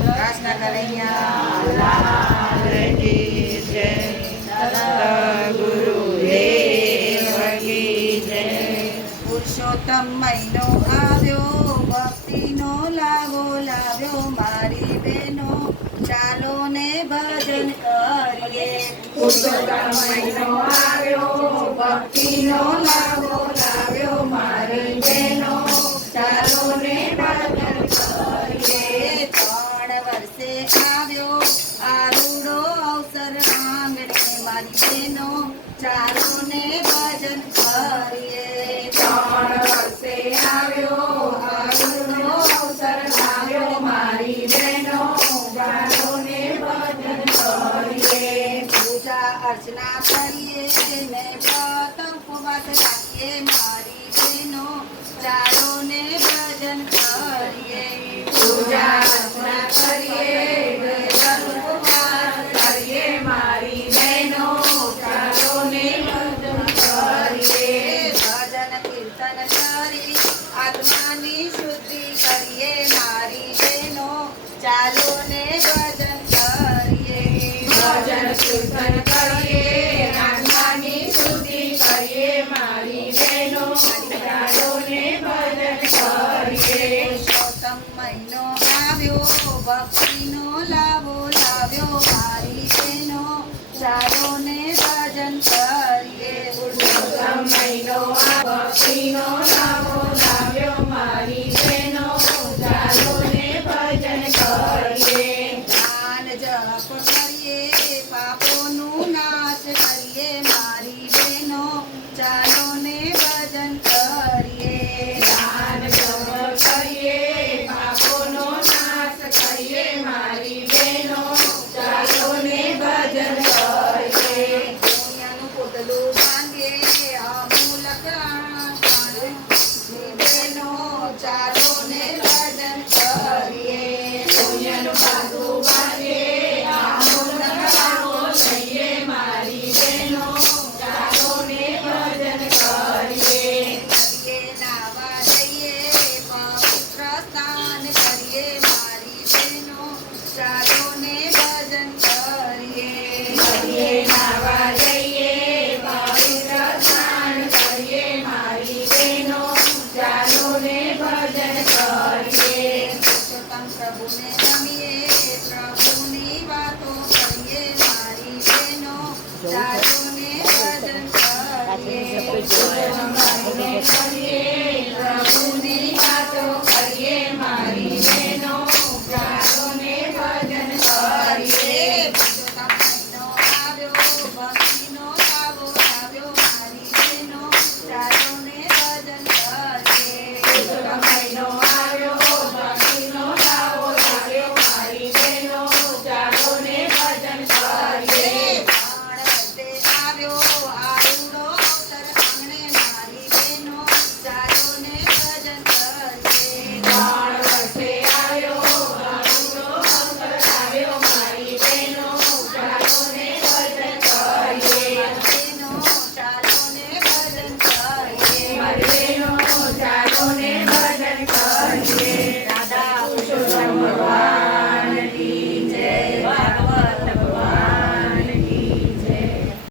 કૃષ્ણ કનૈયા પુરુષોત્તમ મહિનો આવ્યો, ભક્તિનો લાવો લાવ્યો મારી બહેનો, ચાલો ને ભજન કરીએ. પુરુષોત્તમ મહિનો આવ્યો, ભક્તિનો લાવો લાવ્યો મારી બહેનો, ચાલો ને ભજન કરીએ. 3 વર્ષે આવ્યો આ રૂડો અવસર આંગણે મારી બહેનો, ચાલો ને ભજન કરીએ. 3 વર્ષે આવ્યો આ રૂડો અવસર આવ્યો મારી બહેનો, ચાલો ને ભજન કરીએ. પૂજા અર્ચના કરીએ ને વ્રત ઉપવાસ રાખીએ મારી બહેનો, ચાલો ને ભજન કરીએ. પૂજા અર્ચના કરીએ, વ્રત ઉપવાસ કરીએ મારી બહેનો, ચાલો ને ભજન કરીએ. ભજન કીર્તન કરી આત્માની શુદ્ધિ કરીએ મારી બહેનો, ચાલો ને ભજન કરીએ. ભજન કીર્તન કરીએ, આત્માની શુદ્ધિ કરીએ મારી બહેનો, ચાલો ને ભજન કરીએ. પુરુષોત્તમ મહિનો આવ્યો, ભક્તિનો લાવો લાવ્યો મારી બહેનો, ચાલો ને ભજન કરીએ. પુરુષોત્તમ મહિનો ભક્તિનો લાવો લાવ્યો મારી બહેનો, ચાલો ને ભજન કરીએ. દાન જપ કરીએ, પાપોનું નાશ કરીએ મારી બહેનો, ચાલો ને ભજન કરીએ. દાન જપ કરીએ, પાપોનો નાશ કરીએ મારી બહેનો, ચાલો ને ભજન કરીએ. પુણ્યનું પોતલું બાંધીએ, અમૂલક મારી બહેનો, ચાલો ને ભજન કરીએ. પુણ્યનું પાતું બાંધીએ, આમૂલ કરાવો લઈએ મારી બહેનો, ચાલો ને ભજન કરીએ. કરીએ નાવા જઈએ, પવિત્ર સ્નાન કરીએ મારી બહેનો, ચાલો ને ભજન કરીએ. કરીએ નાવા જઈએ, પવિત્ર સ્નાન કરીએ મારી બહેનો, ચાલો ને ભજન કરીએ. પુરુષોત્તમ પ્રભુને રમીએ, પ્રભુની વાતો કરીએ મારી બહેનો, ચાલો ને ભજન કરીએ.